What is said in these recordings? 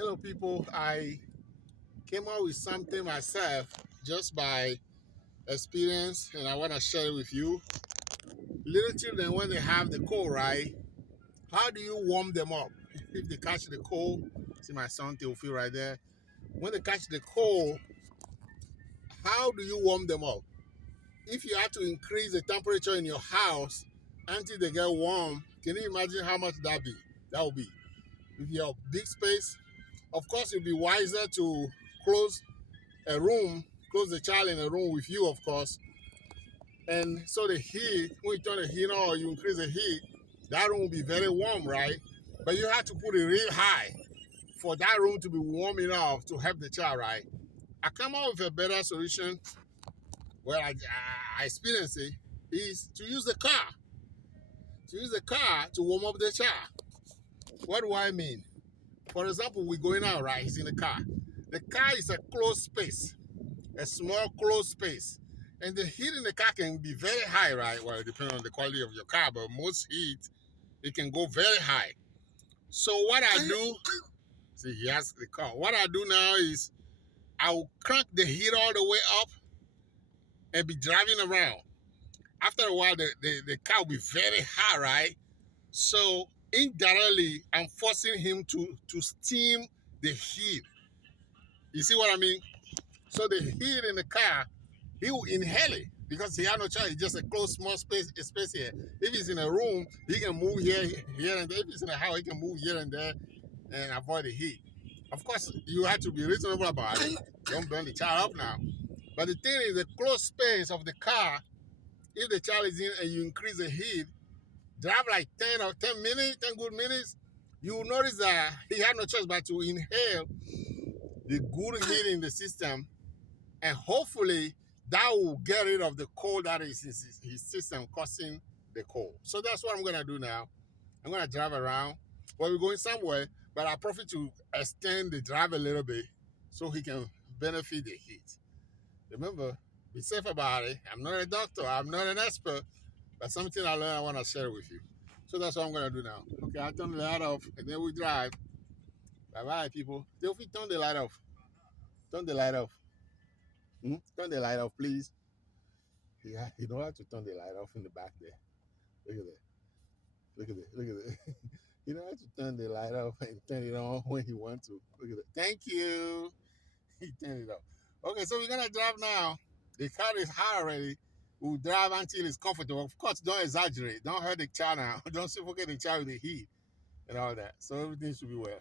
Hello, people. I came up with something myself just by experience, and I want to share it with you. Little children, when they have the cold, right? How do you warm them up? If they catch the cold, see my son Teofil right there. When they catch the cold, how do you warm them up? If you have to increase the temperature in your house until they get warm, can you imagine how much that be? That will be. If you have big space, of course, it'll be wiser to close a room, close the child in a room with you, of course. And so the heat, when you turn the heat on or you increase the heat, that room will be very warm, right? But you have to put it real high for that room to be warm enough to help the child, right? I come up with a better solution. Well, I experienced it, is to use the car. To use the car to warm up the child. What do I mean? For example, we're going out, right? He's in the car. The car is a closed space, a small closed space. And the heat in the car can be very high, right? Well, depending on the quality of your car, but most heat, it can go very high. So what I do, see, he has the car. What I do now is I will crank the heat all the way up and be driving around. After a while, the car will be very high, right? So indirectly, I'm forcing him to steam the heat. You see what I mean? So the heat in the car, he will inhale it because he has no choice. It's just a closed small space here. If he's in a room, he can move here and there. If he's in a house, he can move here and there and avoid the heat. Of course, you have to be reasonable about it. Don't burn the child up now. But the thing is, the closed space of the car, if the child is in and you increase the heat, drive like 10 minutes, 10 good minutes, you will notice that he had no choice but to inhale the good heat in the system, and hopefully that will get rid of the cold that is in his system causing the cold. So that's what I'm going to do now. I'm going to drive around. Well, we're going somewhere, but I prefer to extend the drive a little bit so he can benefit the heat. Remember, be safe about it. I'm not a doctor. I'm not an expert, but something I learned I want to share with you. So that's what I'm going to do now. Okay, I'll turn the light off, and then we drive. Bye-bye, people. If we turn the light off. Turn the light off. Turn the light off, please. Yeah, you know how to turn the light off in the back there. Look at that. Look at it. Look at it. You know how to turn the light off and turn it on when you want to. Look at it. Thank you. He turned it off. Okay, so we're gonna drive now. The car is hot already. We'll drive until it's comfortable. Of course, don't exaggerate. Don't hurt the child now. Don't suffocate the child with the heat and all that. So everything should be well.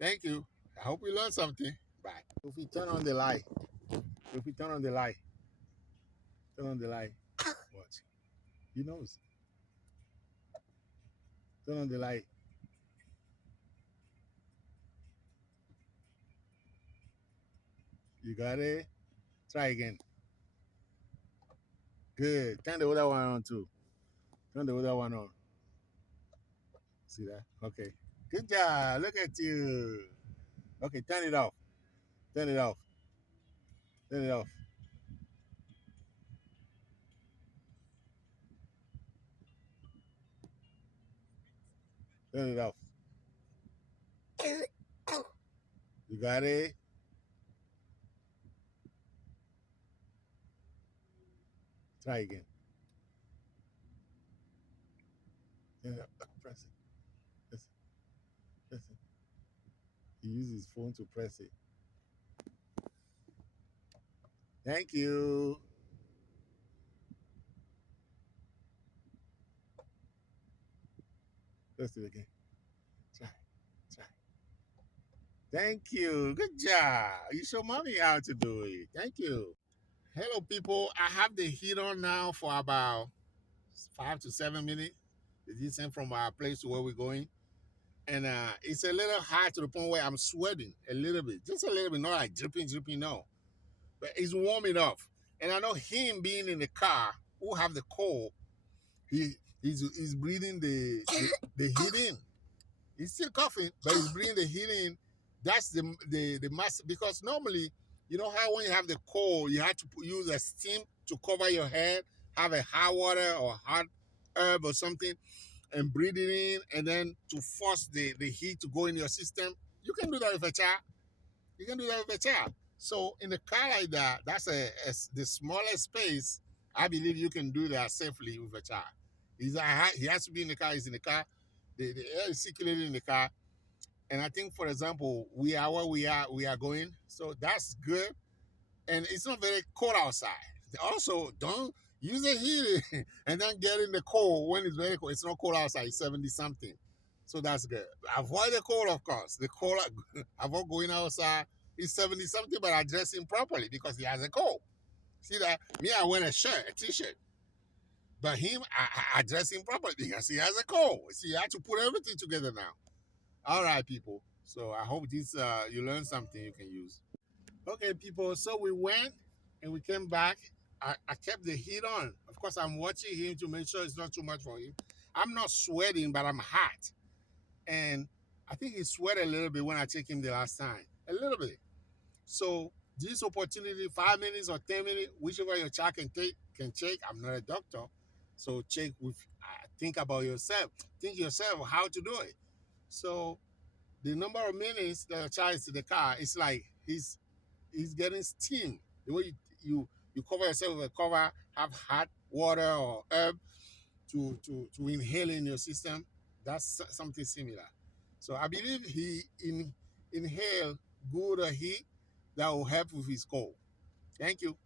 Thank you. I hope you learned something. Bye. If we turn on the light, if we turn on the light, turn on the light. Watch. You know. Turn on the light. You got it? Try again. Good. Turn the other one on too. Turn the other one on. See that? Okay. Good job. Look at you. Okay, turn it off. Turn it off. Turn it off. Turn it off. You got it? Try again. Turn it up. Press it. Press it. Press it. He uses his phone to press it. Thank you. Press it again. Try. Try. Thank you. Good job. You show mommy how to do it. Thank you. Hello, people. I have the heat on now for about 5 to 7 minutes. The distance from our place to where we're going. And it's a little hot to the point where I'm sweating a little bit. Just a little bit, not like dripping, no. But it's warm enough. And I know him being in the car, who have the cold, he's breathing the heat in. He's still coughing, but he's breathing the heat in. That's the mass, because normally, you know how when you have the cold, you have to use a steam to cover your head, have a hot water or hot herb or something, and breathe it in, and then to force the heat to go in your system. You can do that with a child. You can do that with a child. So in a car like that, that's the smallest space. I believe you can do that safely with a child. He has to be in the car. He's in the car. The air is circulating in the car. And I think, for example, we are where we are going. So that's good. And it's not very cold outside. Also, don't use the heat and then get in the cold when it's very cold. It's not cold outside. It's 70 something. So that's good. Avoid the cold, of course. The cold, avoid going outside. It's 70 something, but I dress him properly because he has a cold. See that? Me, I wear a shirt, a t-shirt. But him, I dress him properly because he has a cold. See, you have to put everything together now. All right, people. So I hope this you learned something you can use. Okay, people. So we went and we came back. I kept the heat on. Of course, I'm watching him to make sure it's not too much for him. I'm not sweating, but I'm hot. And I think he sweated a little bit when I checked him the last time. A little bit. So this opportunity, 5 minutes or 10 minutes, whichever your child can take, can check. I'm not a doctor. So check with think about yourself. Think yourself how to do it. So the number of minutes that a child is in the car, it's like he's getting steam. The way you cover yourself with a cover, have hot water or herb to inhale in your system. That's something similar. So I believe he inhale good heat that will help with his cold. Thank you.